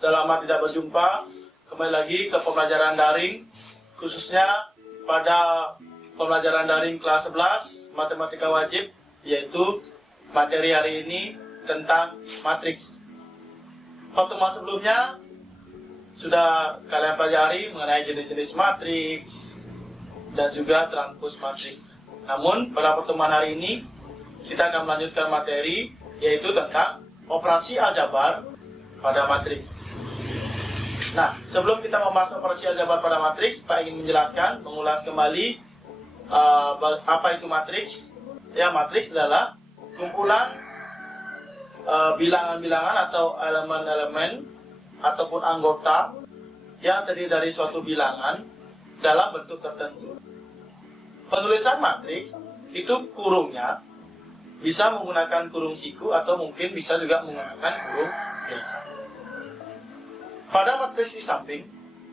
sudah lama tidak berjumpa. Kembali lagi ke pembelajaran daring, khususnya pada pembelajaran daring kelas 11 matematika wajib, yaitu materi hari ini tentang matriks. Pertemuan sebelumnya sudah kalian pelajari mengenai jenis-jenis matriks dan juga transpose matriks. Namun pada pertemuan hari ini kita akan melanjutkan materi, yaitu tentang operasi aljabar pada matriks. Nah, sebelum kita membahas operasi aljabar pada matriks, Pak ingin menjelaskan, mengulas kembali apa itu matriks. Ya, matriks adalah kumpulan bilangan-bilangan atau elemen-elemen ataupun anggota yang terdiri dari suatu bilangan dalam bentuk tertentu. Penulisan matriks itu kurungnya bisa menggunakan kurung siku atau mungkin bisa juga menggunakan kurung biasa. Pada matriks di samping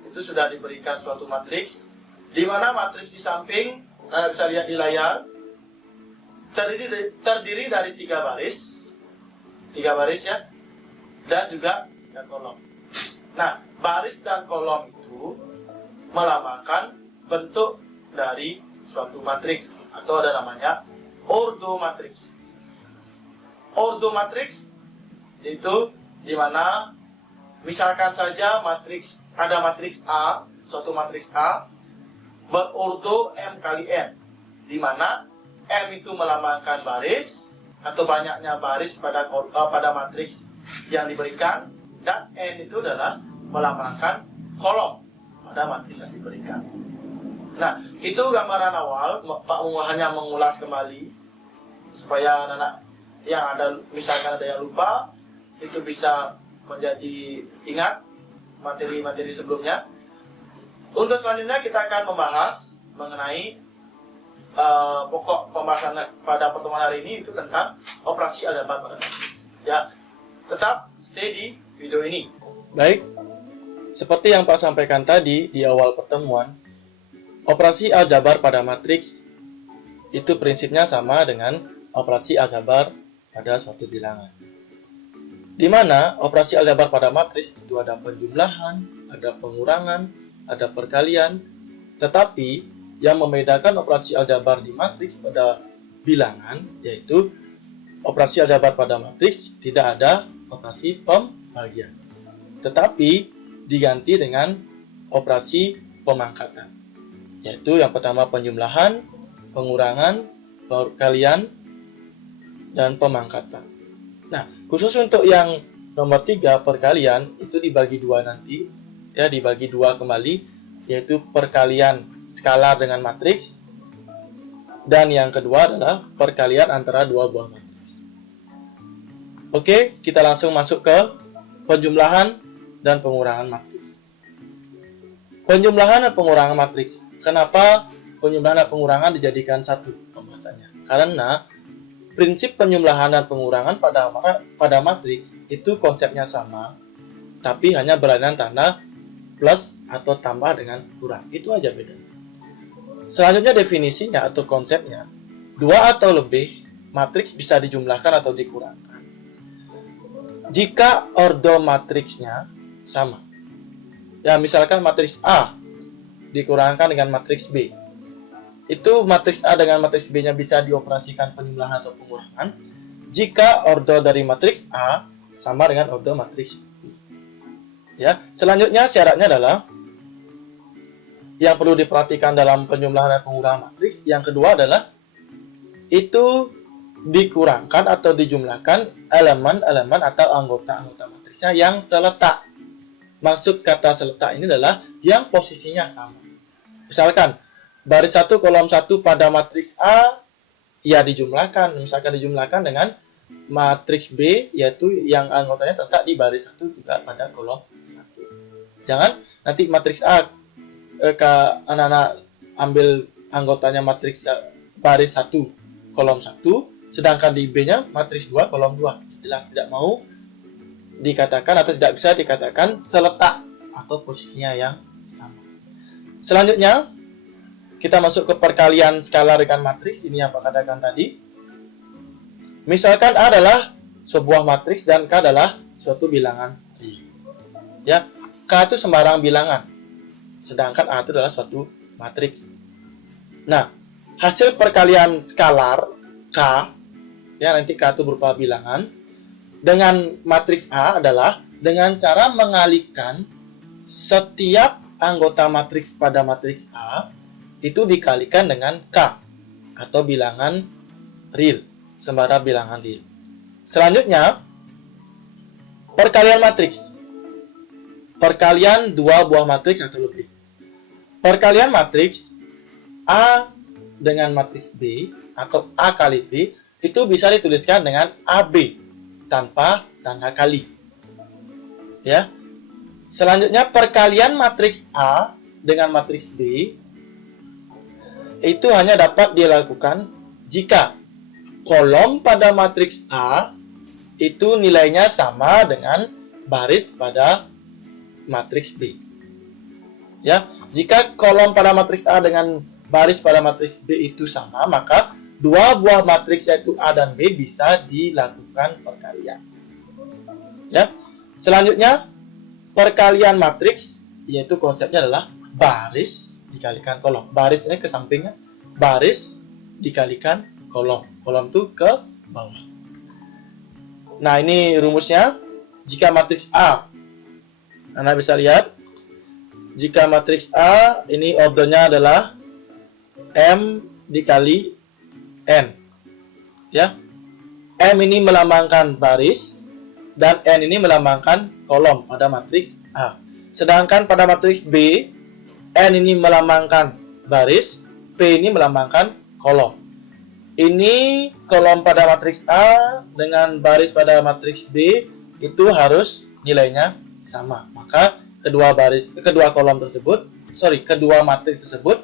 itu sudah diberikan suatu matriks, di mana matriks di samping Anda bisa lihat di layar terdiri dari 3 baris ya, dan juga 3 kolom. Nah, baris dan kolom itu melambangkan bentuk dari suatu matriks atau ada namanya ordo matriks. Ordo matriks itu di mana misalkan saja ada matriks A, suatu matriks A berordo M kali N, di mana M itu melambangkan baris atau banyaknya baris pada matriks yang diberikan, dan N itu adalah melambangkan kolom pada matriks yang diberikan. Nah, itu gambaran awal. Pak hanya mengulas kembali supaya anak-anak yang ada, misalkan ada yang lupa, itu bisa menjadi ingat materi-materi sebelumnya. Untuk selanjutnya kita akan membahas mengenai pokok pembahasan pada pertemuan hari ini, itu tentang operasi aljabar pada matriks. Ya, tetap stay di video ini. Baik, seperti yang Pak sampaikan tadi di awal pertemuan, operasi aljabar pada matriks itu prinsipnya sama dengan operasi aljabar pada suatu bilangan. Di mana operasi aljabar pada matriks itu ada penjumlahan, ada pengurangan, ada perkalian, tetapi yang membedakan operasi aljabar di matriks pada bilangan yaitu operasi aljabar pada matriks tidak ada operasi pembagian, tetapi diganti dengan operasi pemangkatan, yaitu yang pertama penjumlahan, pengurangan, perkalian, dan pemangkatan. Nah, khusus untuk yang nomor 3 perkalian itu dibagi 2 nanti, ya, dibagi 2 kembali, yaitu perkalian skalar dengan matriks, dan yang kedua adalah perkalian antara 2 buah matriks. Oke, kita langsung masuk ke penjumlahan dan pengurangan matriks. Penjumlahan dan pengurangan matriks. Kenapa penjumlahan dan pengurangan dijadikan satu pembahasannya? Karena prinsip penjumlahan dan pengurangan pada matriks itu konsepnya sama, tapi hanya berlainan tanda plus atau tambah dengan kurang. Itu aja bedanya. Selanjutnya definisinya atau konsepnya, 2 atau lebih matriks bisa dijumlahkan atau dikurangkan jika ordo matriksnya sama. Ya, misalkan matriks A dikurangkan dengan matriks B. Itu matriks A dengan matriks B-nya bisa dioperasikan penjumlahan atau pengurangan jika ordo dari matriks A sama dengan ordo matriks B. Ya, selanjutnya syaratnya adalah yang perlu diperhatikan dalam penjumlahan dan pengurangan matriks. Yang kedua adalah itu dikurangkan atau dijumlahkan elemen-elemen atau anggota-anggota matriksnya yang seletak. Maksud kata seletak ini adalah yang posisinya sama. Misalkan baris 1 kolom 1 pada matriks A ya dijumlahkan, misalkan dijumlahkan dengan matriks B, yaitu yang anggotanya terletak di baris 1 juga pada kolom 1. Jangan nanti matriks A anak-anak ambil anggotanya matriks baris 1 kolom 1, sedangkan di B-nya matriks 2 kolom 2. Jelas tidak mau dikatakan atau tidak bisa dikatakan seletak atau posisinya yang sama. Selanjutnya kita masuk ke perkalian skalar dengan matriks. Ini yang Pak katakan tadi. Misalkan A adalah sebuah matriks dan K adalah suatu bilangan real. Ya, K itu sembarang bilangan. Sedangkan A itu adalah suatu matriks. Nah, hasil perkalian skalar K, ya nanti K itu berupa bilangan, dengan matriks A adalah dengan cara mengalihkan setiap anggota matriks pada matriks A itu dikalikan dengan K atau bilangan real, sembarang bilangan real. Selanjutnya, perkalian matriks. Perkalian dua buah matriks atau lebih. Perkalian matriks A dengan matriks B atau A kali B itu bisa dituliskan dengan AB tanpa tanda kali. Ya. Selanjutnya, perkalian matriks A dengan matriks B itu hanya dapat dilakukan jika kolom pada matriks A itu nilainya sama dengan baris pada matriks B. Ya, jika kolom pada matriks A dengan baris pada matriks B itu sama, maka dua buah matriks yaitu A dan B bisa dilakukan perkalian. Ya. Selanjutnya, perkalian matriks yaitu konsepnya adalah baris dikalikan kolom. Barisnya ke sampingnya, baris dikalikan kolom. Kolom itu ke bawah. Nah, ini rumusnya. Jika matriks A, Anda bisa lihat, jika matriks A ini ordernya adalah M dikali N. Ya. M ini melambangkan baris dan N ini melambangkan kolom pada matriks A. Sedangkan pada matriks B, N ini melambangkan baris, P ini melambangkan kolom. Ini kolom pada matriks A dengan baris pada matriks B itu harus nilainya sama. Maka kedua matriks tersebut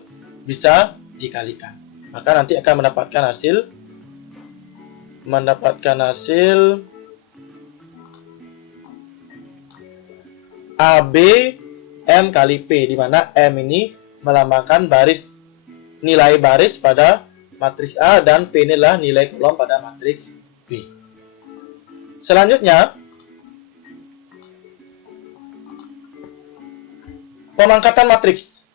bisa dikalikan. Maka nanti akan mendapatkan hasil AB M kali P, di mana M ini melambangkan baris, nilai baris pada matriks A, dan P inilah nilai kolom pada matriks B. Selanjutnya, pemangkatan matriks.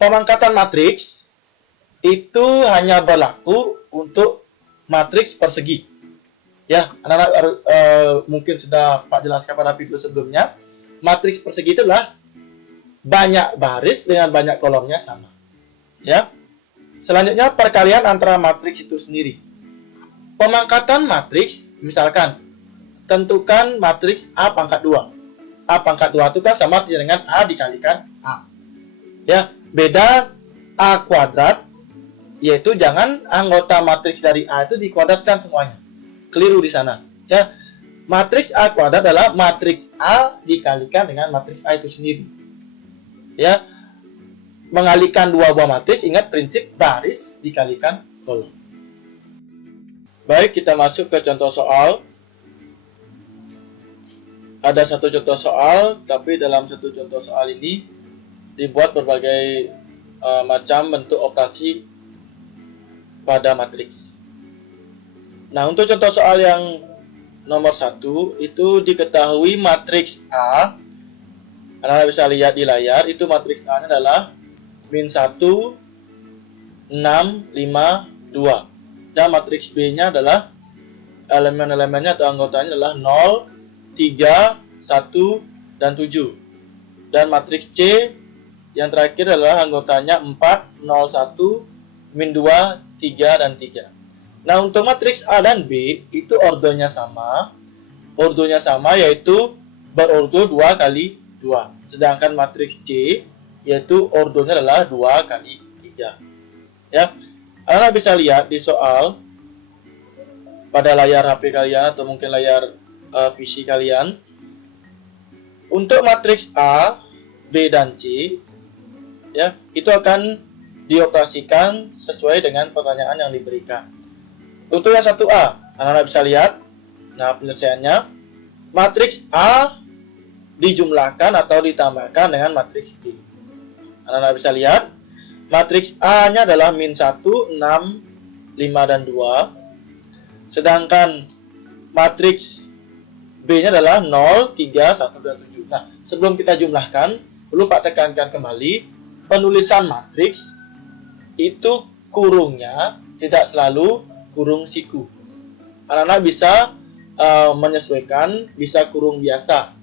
Pemangkatan matriks itu hanya berlaku untuk matriks persegi. Ya, anak-anak mungkin sudah Pak jelaskan pada video sebelumnya. Matriks persegi itu adalah banyak baris dengan banyak kolomnya sama. Ya. Selanjutnya, perkalian antara matriks itu sendiri. Pemangkatan matriks, misalkan tentukan matriks A pangkat 2. A pangkat 2 itu kan sama dengan A dikalikan A. Ya, beda A kuadrat, yaitu jangan anggota matriks dari A itu dikuadratkan semuanya. Keliru di sana. Ya. Matriks A kuadrat adalah matriks A dikalikan dengan matriks A itu sendiri. Ya. Mengalihkan dua buah matriks, ingat prinsip baris dikalikan kolom. Baik, kita masuk ke contoh soal. Ada satu contoh soal, tapi dalam satu contoh soal ini dibuat berbagai macam bentuk operasi pada matriks. Nah, untuk contoh soal yang nomor 1 itu diketahui matriks A. Anda bisa lihat di layar, itu matriks A-nya adalah min 1, 6, 5, 2. Dan matriks B-nya adalah elemen-elemennya atau anggotanya adalah 0, 3, 1, dan 7. Dan matriks C yang terakhir adalah anggotanya 4, 0, 1, min 2, 3, dan 3. Nah, untuk matriks A dan B itu ordernya sama. Ordernya sama, yaitu berorder 2 kali 2. Sedangkan matriks C yaitu ordernya adalah 2 kali 3. Ya. Anda bisa lihat di soal pada layar HP kalian atau mungkin layar PC kalian. Untuk matriks A, B, dan C, ya, itu akan dioperasikan sesuai dengan pertanyaan yang diberikan. Untuk yang 1A, Anda bisa lihat, nah penyelesaiannya, matriks A dijumlahkan atau ditambahkan dengan matriks B. Anda bisa lihat, matriks A-nya adalah min 1, 6, 5, dan 2. Sedangkan matriks B-nya adalah 0, 3, 1, dan 7. Nah, sebelum kita jumlahkan, perlu Pak tekankan kembali, penulisan matriks itu kurungnya tidak selalu kurung siku. Anak-anak bisa menyesuaikan, bisa kurung biasa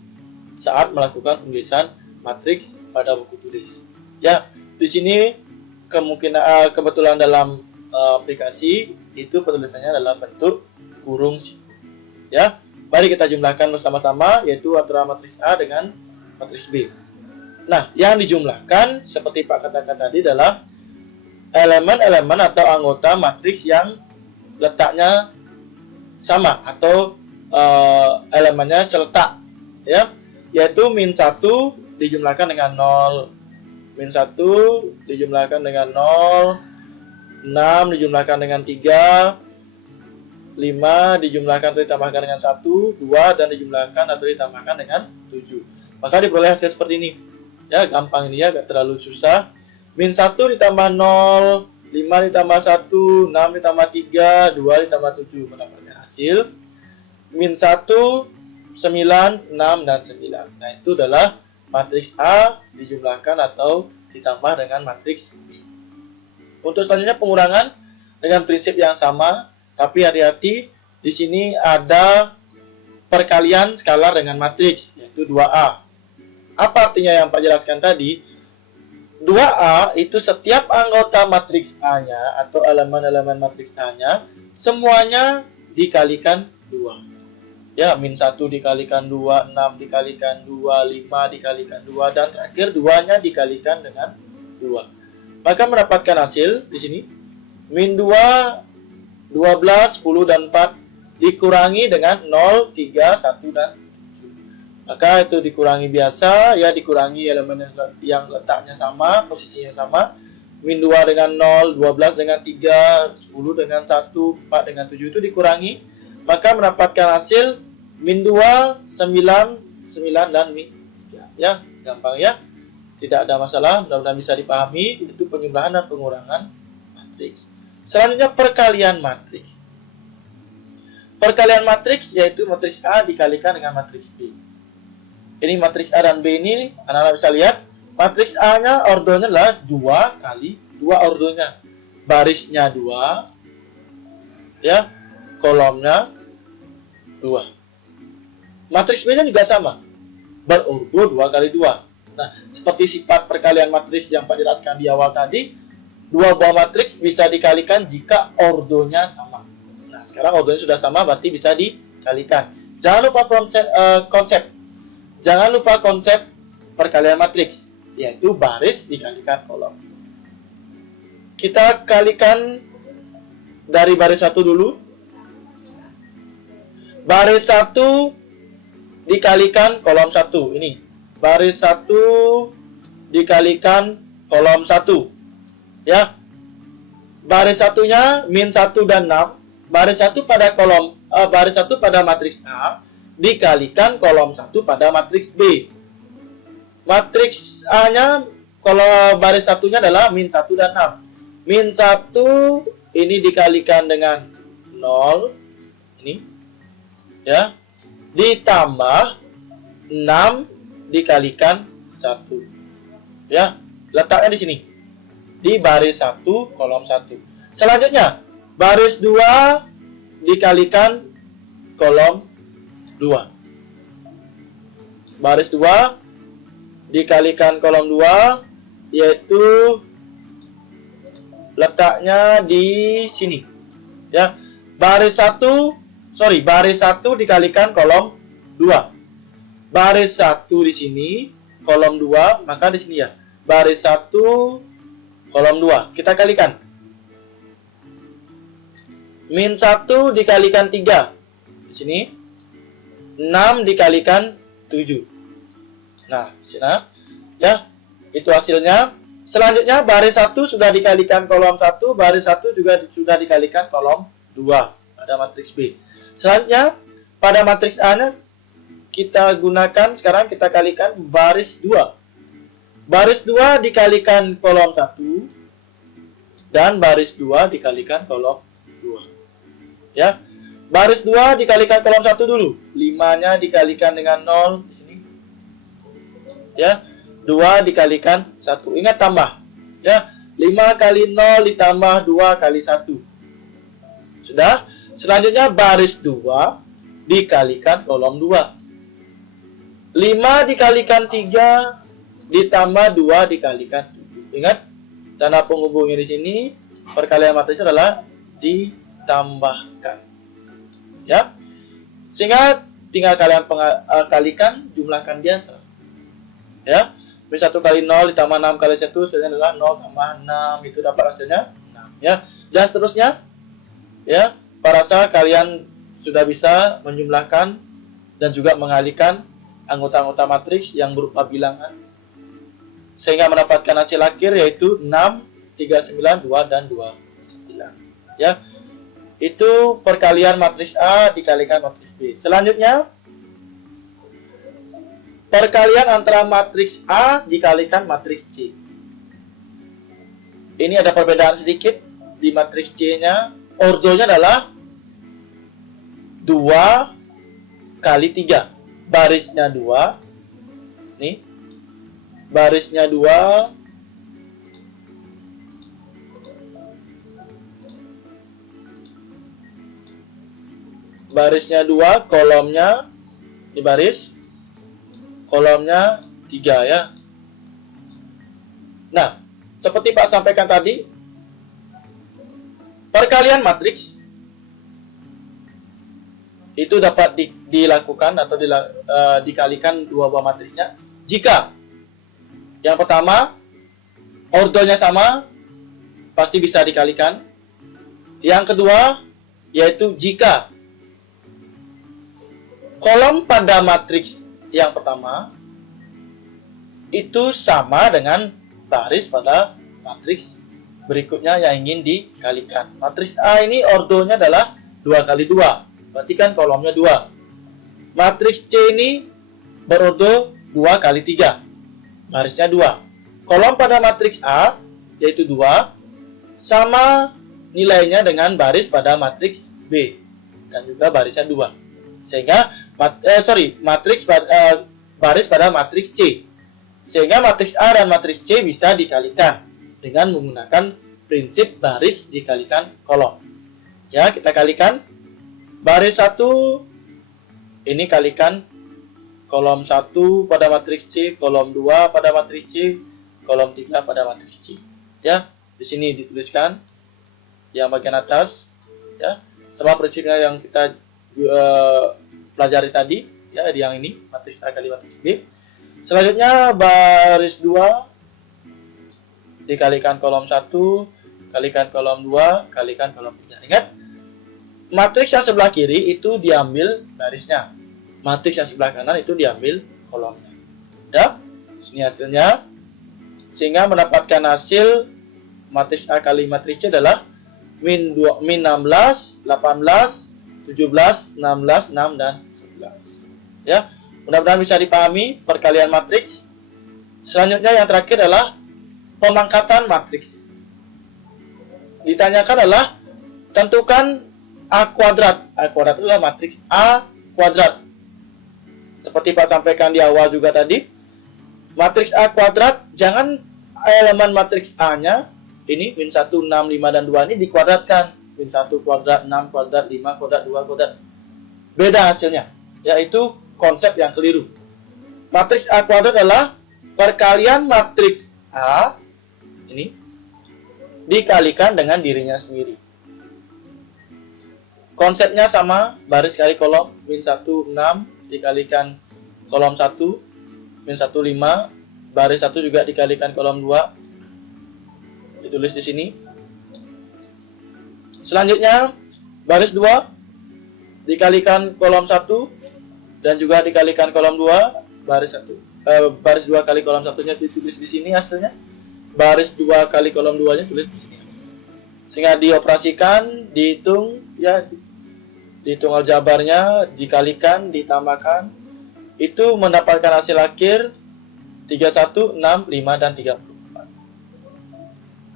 saat melakukan penulisan matriks pada buku tulis. Ya, di sini kebetulan dalam aplikasi itu penulisannya dalam bentuk kurung siku. Ya, mari kita jumlahkan bersama-sama, yaitu antara matriks A dengan matriks B. Nah, yang dijumlahkan seperti Pak katakan tadi adalah elemen-elemen atau anggota matriks yang letaknya sama atau elemennya seletak, ya, yaitu min 1 dijumlahkan dengan 0, min 1 dijumlahkan dengan 0, 6 dijumlahkan dengan 3, 5 dijumlahkan atau ditambahkan dengan 1, 2 dan dijumlahkan atau ditambahkan dengan 7. Maka diperoleh hasil seperti ini. Ya, gampang ini ya, gak terlalu susah. Min 1 ditambah 0, 5 ditambah 1, 6 ditambah 3, 2 ditambah 7. Mendapatkan hasil min 1, 9, 6, dan 9. Nah, itu adalah matriks A dijumlahkan atau ditambah dengan matriks B. Untuk selanjutnya pengurangan dengan prinsip yang sama, tapi hati-hati, di sini ada perkalian skalar dengan matriks, yaitu 2A. Apa artinya yang Pak jelaskan tadi? 2A itu setiap anggota matriks A-nya atau elemen-elemen matriks A-nya semuanya dikalikan 2. Ya, min 1 dikalikan 2, 6 dikalikan 2, 5 dikalikan 2, dan terakhir 2-nya dikalikan dengan 2. Maka mendapatkan hasil di sini min 2, 12, 10, dan 4 dikurangi dengan 0, 3, 1, dan 7. Maka itu dikurangi biasa, ya, dikurangi elemen yang letaknya sama, posisinya sama. Min 2 dengan 0, 12 dengan 3, 10 dengan 1, 4 dengan 7 itu dikurangi. Maka mendapatkan hasil min 2, 9, 9, dan min 3. Ya, gampang ya. Tidak ada masalah, mudah-mudahan bisa dipahami. Itu penjumlahan dan pengurangan matriks. Selanjutnya perkalian matriks. Perkalian matriks yaitu matriks A dikalikan dengan matriks B. Ini matriks A dan B ini anak-anak bisa lihat. Matriks A-nya ordonya adalah 2 kali 2 ordonya. Barisnya 2, ya, kolomnya 2. Matriks B-nya juga sama, berordo 2 kali 2. Nah, seperti sifat perkalian matriks yang Pak jelaskan di awal tadi, dua buah matriks bisa dikalikan jika ordonya sama. Nah, sekarang ordonya sudah sama, berarti bisa dikalikan. Jangan lupa konsep perkalian matriks, yaitu baris dikalikan kolom. Kita kalikan dari baris 1 dulu. Baris 1 dikalikan kolom 1. Ini baris 1 dikalikan kolom 1. Ya. Baris satunya min 1 dan 6. Baris 1 pada baris 1 pada matriks A dikalikan kolom 1 pada matriks B. Matriks A-nya kalau baris satunya adalah min 1 dan 6. Min 1 ini dikalikan dengan 0 ini, ya, ditambah 6 dikalikan 1. Ya, letaknya di sini. Di baris 1 kolom 1. Selanjutnya, baris 2 dikalikan kolom 2. Baris 2 dikalikan kolom 2, yaitu letaknya di sini. Ya, baris 1 dikalikan kolom 2. Baris 1 di sini, kolom 2, maka di sini ya. Baris 1 kolom 2. Kita kalikan. Min 1 dikalikan 3. Di sini 6 dikalikan 7. Nah, sini ya. Itu hasilnya. Selanjutnya baris 1 sudah dikalikan kolom 1, baris 1 juga sudah dikalikan kolom 2 pada matriks B. Selanjutnya pada matriks A-nya kita gunakan, sekarang kita kalikan baris 2. Baris 2 dikalikan kolom 1 dan baris 2 dikalikan kolom 2. Ya. Baris 2 dikalikan kolom 1 dulu. 5-nya dikalikan dengan 0 di sini. Ya, 2 dikalikan 1. Ingat tambah. Ya, 5 kali 0 ditambah 2 kali 1. Sudah? Selanjutnya baris 2 dikalikan kolom 2. 5 dikalikan 3 ditambah 2 dikalikan 7. Ingat, tanda penghubungnya di sini perkalian matriks adalah ditambahkan. Ya. Sehingga tinggal kalian kalikan, jumlahkan biasa. Ya. Min 1 kali 0 ditambah 6 kali 1 hasilnya adalah 0 tambah 6, itu dapat hasilnya 6, ya. Dan seterusnya. Ya, para rasa kalian sudah bisa menjumlahkan dan juga mengalihkan anggota-anggota matriks yang berupa bilangan sehingga mendapatkan hasil akhir yaitu 6, 3, 9, 2 dan 2, 9. Ya. Itu perkalian matriks A dikalikan matriks B. Selanjutnya perkalian antara matriks A dikalikan matriks C. Ini ada perbedaan sedikit di matriks C-nya. Ordonya adalah 2 kali 3. Barisnya 2. Nih. Barisnya 2. Barisnya 2, kolomnya di baris. Kolomnya 3 ya. Nah, seperti Pak sampaikan tadi, perkalian matriks itu dapat dilakukan atau dikalikan dua buah matriksnya jika yang pertama ordonya sama, pasti bisa dikalikan. Yang kedua yaitu jika kolom pada matriks yang pertama itu sama dengan baris pada matriks berikutnya yang ingin dikalikan. Matriks A ini ordonya adalah 2 kali 2. Berarti kan kolomnya 2. Matriks C ini berordo 2 kali 3. Barisnya 2. Kolom pada matriks A yaitu 2 sama nilainya dengan baris pada matriks B dan juga barisnya 2. Sehingga baris pada matriks C. Sehingga matriks A dan matriks C bisa dikalikan dengan menggunakan prinsip baris dikalikan kolom. Ya, kita kalikan. Baris 1 ini kalikan kolom 1 pada matriks C, kolom 2 pada matriks C, kolom 3 pada matriks C. Ya, di sini dituliskan yang bagian atas ya, sama prinsipnya yang kita pelajari tadi ya, di yang ini matriks A kali matriks B. Selanjutnya baris 2 dikalikan kolom 1, kalikan kolom 2, kalikan kolom 3. Ingat, matriks yang sebelah kiri itu diambil barisnya. Matriks yang sebelah kanan itu diambil kolomnya. Udah? Sini hasilnya. Sehingga mendapatkan hasil matriks A kali matriks C adalah min 16, 18, 17, 16, 6, dan 11. Ya, mudah-mudahan bisa dipahami perkalian matriks. Selanjutnya yang terakhir adalah pemangkatan matriks. Ditanyakan adalah tentukan A kuadrat. A kuadrat adalah matriks A kuadrat. Seperti Pak sampaikan di awal juga tadi, matriks A kuadrat, jangan elemen matriks A-nya, ini min 1, 6, 5, dan 2 ini dikuadratkan. Min 1 kuadrat, 6 kuadrat, 5 kuadrat, 2 kuadrat. Beda hasilnya, yaitu konsep yang keliru. Matriks A kuadrat adalah perkalian matriks A, ini, dikalikan dengan dirinya sendiri. Konsepnya sama, baris kali kolom, min 1, 6, dikalikan kolom 1, min 1, 5, baris 1 juga dikalikan kolom 2. Ditulis di sini. Selanjutnya, baris 2 dikalikan kolom 1 dan juga dikalikan kolom 2, baris 1. Baris 2 kali kolom 1-nya ditulis di sini hasilnya. Baris 2 kali kolom 2-nya tulis di sini hasilnya. Sehingga dioperasikan, dihitung ya, dihitung aljabarnya, dikalikan, ditambahkan, itu mendapatkan hasil akhir 31, 6, 5, dan 34.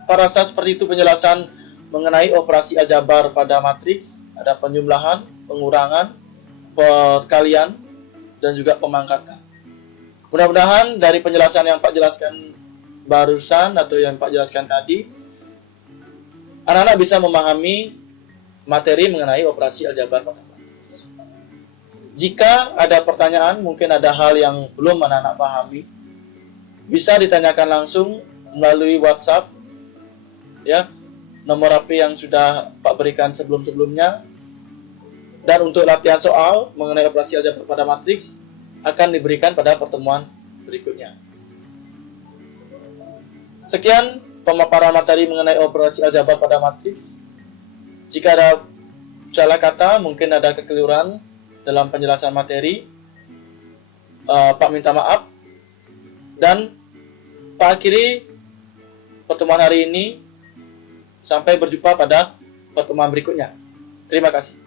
Pada saat seperti itu penjelasan mengenai operasi aljabar pada matriks, ada penjumlahan, pengurangan, perkalian, dan juga pemangkatan. Mudah-mudahan dari penjelasan yang Pak jelaskan barusan atau yang Pak jelaskan tadi, anak-anak bisa memahami materi mengenai operasi aljabar pada matriks. Jika ada pertanyaan, mungkin ada hal yang belum anak-anak pahami, bisa ditanyakan langsung melalui WhatsApp, ya, nomor HP yang sudah Pak berikan sebelum-sebelumnya. Dan untuk latihan soal mengenai operasi aljabar pada matriks akan diberikan pada pertemuan berikutnya. Sekian pemaparan materi mengenai operasi aljabar pada matriks. Jika ada salah kata, mungkin ada kekeliruan dalam penjelasan materi, Pak minta maaf. Dan Pak akhiri pertemuan hari ini. Sampai berjumpa pada pertemuan berikutnya. Terima kasih.